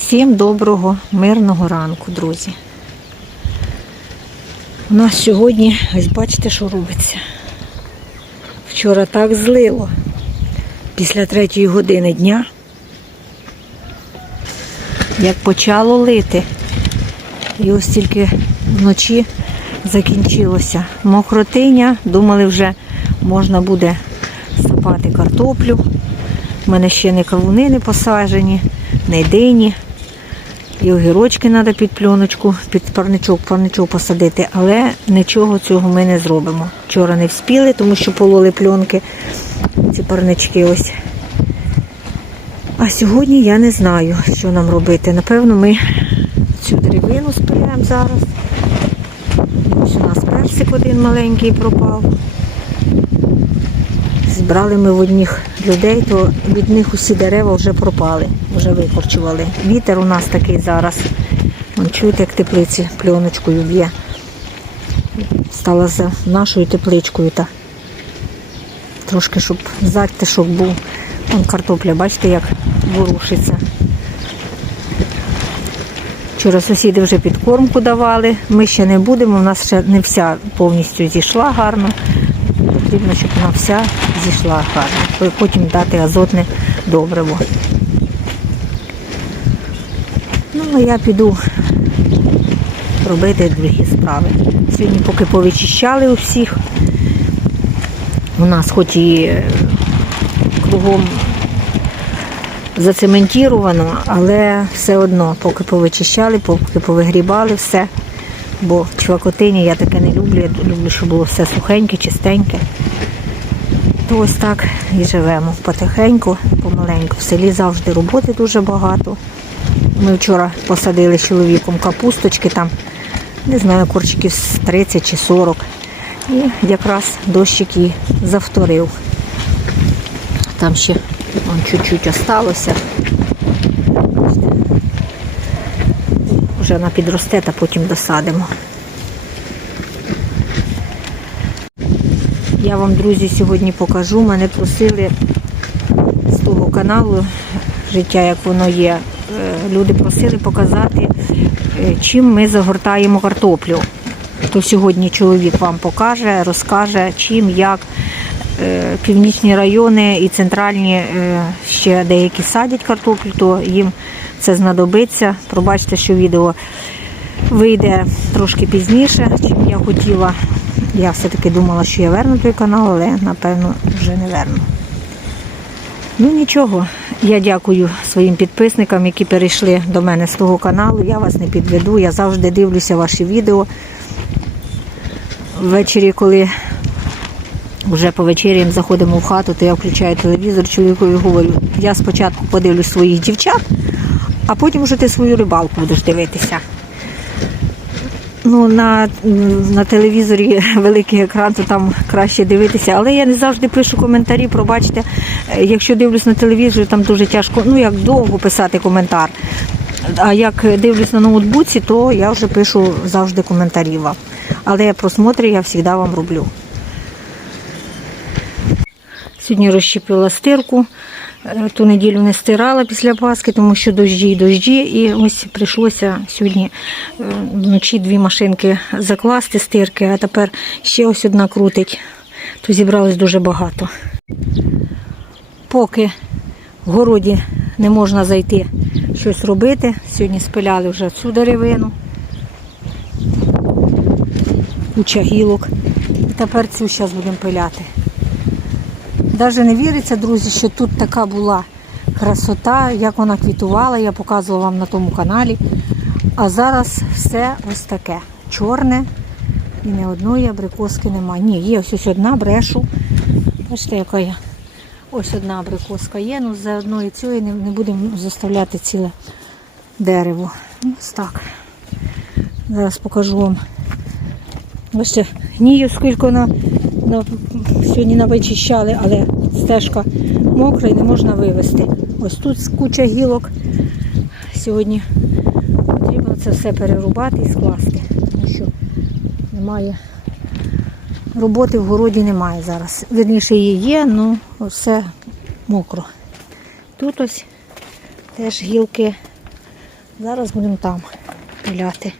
Всім доброго, мирного ранку, друзі. У нас сьогодні, ось бачите, що робиться. Вчора так злило. Після третьої години дня, як почало лити. І ось тільки вночі закінчилося. Мокротиня, думали, вже можна буде сапати картоплю. У мене ще не кавуни не посаджені, не дині. І огірочки треба під пленочку, під парничок, парничок посадити, але нічого цього ми не зробимо. Вчора не вспіли, тому що пололи пленки, ці парнички ось. А сьогодні я не знаю, що нам робити. Напевно, ми цю деревину спиляємо зараз. Ось у нас персик один маленький пропав. Збрали ми в одних людей, то від них усі дерева вже пропали, вже викорчували. Вітер у нас такий зараз. Вон, чуєте, як теплиці пленочкою б'є. Стала за нашою тепличкою. Та. Трошки, щоб затишок був. Вон картопля, бачите, як ворушиться. Вчора сусіди вже підкормку давали. Ми ще не будемо, у нас ще не вся повністю зійшла гарно. Потрібно, щоб вона вся зійшла гарно. Потім дати азотне добриво. Ну, а я піду робити другі справи. Сьогодні поки повичищали у всіх. У нас хоч і е, кругом зацементіровано, але все одно, поки повичищали, поки повигрібали все. Бо чвакотині я таке не люблю, я люблю, щоб було все сухеньке, чистеньке. То ось так і живемо потихеньку, помаленьку. В селі завжди роботи дуже багато. Ми вчора посадили з чоловіком капусточки, там, не знаю, корчиків 30 чи 40. І якраз дощик і завторив. Там ще чуть-чуть осталося. Вже вона підросте, та потім досадимо. Я вам, друзі, сьогодні покажу. Мене просили з того каналу Життя, як воно є. е, Люди просили показати, е, чим ми загортаємо картоплю. То сьогодні чоловік вам покаже, розкаже, чим, як. Е, Північні райони і центральні ще деякі садять картоплю, то їм це знадобиться. Пробачте, що відео вийде трошки пізніше, чим я хотіла. Я все-таки думала, що я верну той канал, але напевно вже не верну. Ну нічого, я дякую своїм підписникам, які перейшли до мене з того каналу. Я вас не підведу, я завжди дивлюся ваші відео. Ввечері, коли вже по вечерям заходимо в хату, то я включаю телевізор, чоловікові говорю, я спочатку подивлюсь своїх дівчат, а потім вже ти свою рибалку будеш дивитися. Ну, на, на телевізорі великий екран, то там краще дивитися. Але я не завжди пишу коментарі. Пробачте, Е, якщо дивлюсь на телевізорі, там дуже тяжко, ну як довго писати коментар. А як дивлюсь на ноутбуці, то я вже пишу завжди коментарі вам. Але просмотри я завжди вам роблю. Сьогодні розщепила стирку. Ту неділю не стирала після Пасхи, тому що дощі і дощі. І ось прийшлося сьогодні е, вночі дві машинки закласти стирки, а тепер ще ось одна крутить. То зібралось дуже багато. Поки в городі не можна зайти щось робити. Сьогодні спиляли вже цю деревину. Куча гілок. І тепер цю зараз будемо пиляти. Навіть не віриться, друзі, що тут така була красота, як вона квітувала, я показувала вам на тому каналі. А зараз все ось таке. Чорне. І ні одної абрикоски немає. Ні, є ось ось одна брешу. Бачите, яка я. Ось одна абрикоска є, ну за одної цієї не, не будемо заставляти ціле дерево. Ну, Ось так. Зараз покажу вам. Бачите, гнію скільки на, на, сьогодні навичищали, але стежка мокра і не можна вивезти. Ось тут куча гілок. Сьогодні потрібно це все перерубати і скласти, тому що немає роботи в городі немає зараз. Вірніше її є, ну все мокро. Тут ось теж гілки Зараз будемо там пиляти.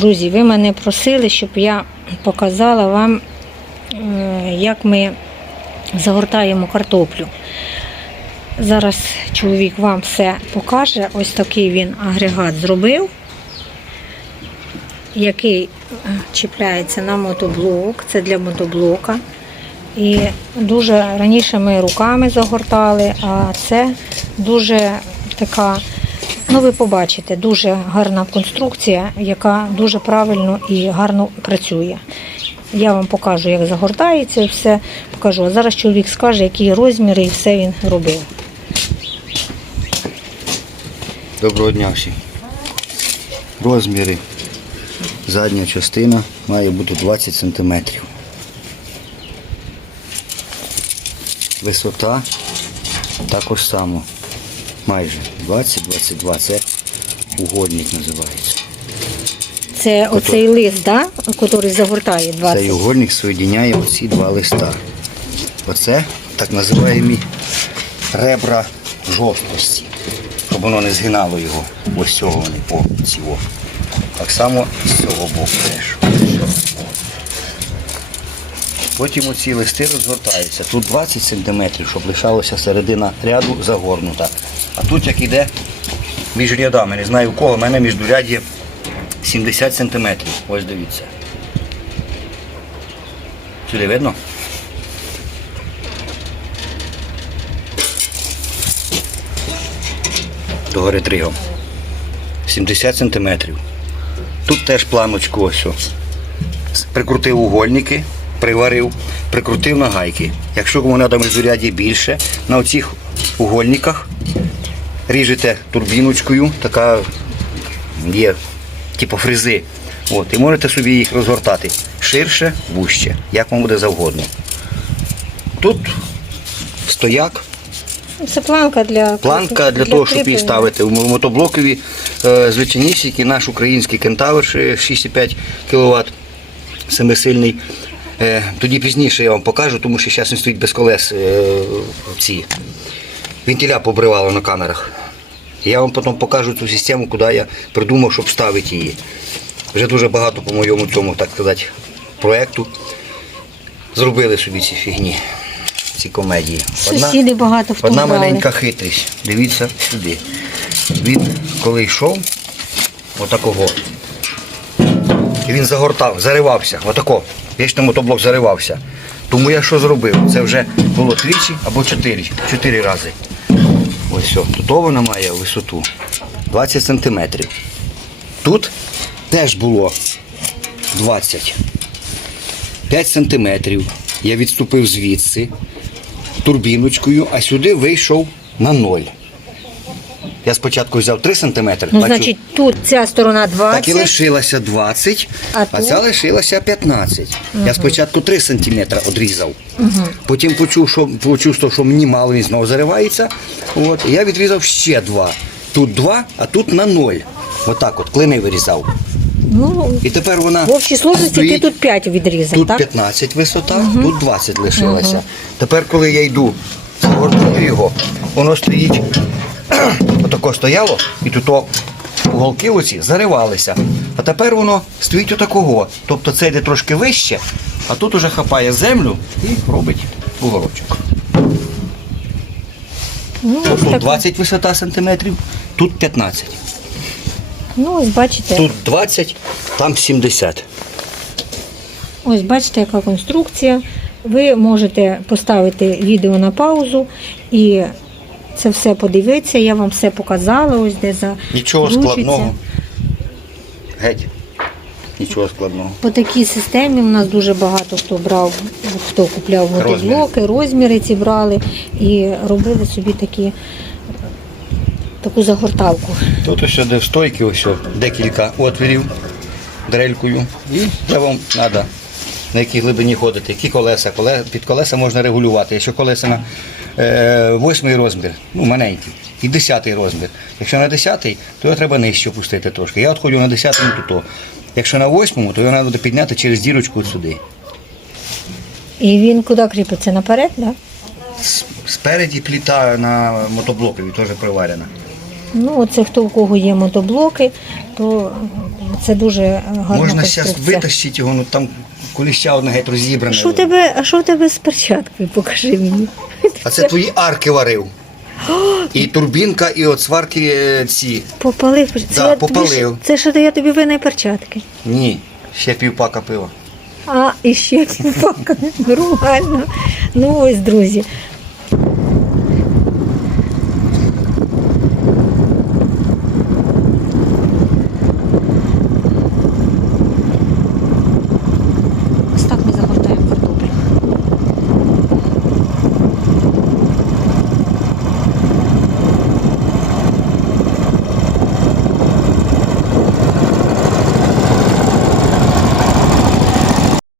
Друзі, ви мене просили, щоб я показала вам, е, як ми загортаємо картоплю. Зараз чоловік вам все покаже. Ось такий він агрегат зробив, який е, чіпляється на мотоблок. Це для мотоблока. І дуже раніше ми руками загортали, а це дуже така Ну, ви побачите, дуже гарна конструкція, яка дуже правильно і гарно працює. Я вам покажу, як загортається і все покажу. А зараз чоловік скаже, які розміри і все він робив. Доброго дня всім. Розміри. Задня частина має бути 20 см. Висота також само. Майже 20-22. Це угодник називається. Це оцей лист, да? який загортає 20. Цей угольник соєдиняє оці два листа. Оце так називаємо ребра жорсткості, щоб воно не згинало його. Ось цього вони по цього. Так само і з цього боку теж. Потім оці листи розгортаються. Тут 20 см, щоб лишалося середина ряду загорнута. А тут як іде між рядами, не знаю у кого, у мене між ряді 70 см. Ось дивіться. Сюди видно? До гори тригом. 70 сантиметрів. Тут теж планочку ось. Прикрутив угольники, приварив, прикрутив на гайки. Якщо кому треба міжряді більше, на оцих угольниках ріжете турбіночкою, така є, типу фрези. От, і можете собі їх розгортати ширше, вужче, як вам буде завгодно. Тут стояк, Це планка для планка для того, щоб її ставити. У мотоблокові е, звичайнісінькі, наш український кентавр 6,5 кВт, семисильний. Е, тоді пізніше я вам покажу, тому що зараз він стоїть без колес е, ці. Вентиля побривало на камерах. Я вам потім покажу цю систему, куди я придумав, щоб ставити її. Вже дуже багато по моєму цьому, так сказати, проєкту. Зробили собі ці фігні, ці комедії. Сусіди багато Одна маленька хитрість. Дивіться сюди. Він коли йшов, отакого. І він загортав, заривався. Отако. Вічно мотоблок заривався. Тому я що зробив? Це вже було тричі або чотири. Чотири рази. Ось все. Тут вона має висоту 20 сантиметрів. Тут теж було 20. 5 сантиметрів. Я відступив звідси турбіночкою, а сюди вийшов на ноль. Я спочатку взяв 3 сантиметри, Ну, значить, тут ця сторона 20. так і лишилося 20, А а, ця лишилася 15. Я спочатку 3 сантиметри одрізав. Потім почув, що, почувствував, що мені мало, він знову заривається. От, і я відрізав ще 2. Тут 2, а тут на 0. Отак от, клини вирізав. Ну, І тепер вона в общій сложності ти тут 5 відрізав, Тут так? 15 висота, тут 20 лишилося. Тепер, коли я йду, загортую його, воно стоїть, отако стояло, і тут уголки оці заривалися. А тепер воно стоїть отакого. Тобто це йде трошки вище, а тут уже хапає землю і робить уголочок. Ну, ось Тут так. 20 висота сантиметрів, тут 15. Ну, ось бачите. Тут 20, там 70. Ось бачите, яка конструкція. Ви можете поставити відео на паузу і це все подивитися. Я вам все показала, ось де за Нічого складного. Геть. Нічого складного. По такій системі у нас дуже багато хто брав, хто купляв мотоблоки, розміри ці брали і робили собі такі, таку загортавку. Тут ось де в стойки ось декілька отворів дрелькою. І це вам треба на якій глибині ходити, які колеса. Коле- Під колеса можна регулювати. Якщо колеса на е, восьмий розмір, ну маленький, і десятий розмір. Якщо на десятий, то його треба нижче опустити трошки. Я от ходю на десятому тут. Якщо на восьмому, то його треба буде підняти через дірочку от сюди. І він куди кріпиться? Наперед, так? Да? Спереді пліта на мотоблокові теж приварена. Ну, оце хто у кого є мотоблоки, то це дуже гарна Можна зараз витащити його, ну там коліща одна геть розібрана. Що в тебе, а що в тебе з перчаткою? Покажи мені. А це твої арки варив. І турбінка, і от сварки е, ці. Попалив. Це, Да, я тобі ж- попалив. це що я тобі винна перчатки. Ні, ще півпака пива. А, і ще півпака. Нормально. Ну ось, друзі.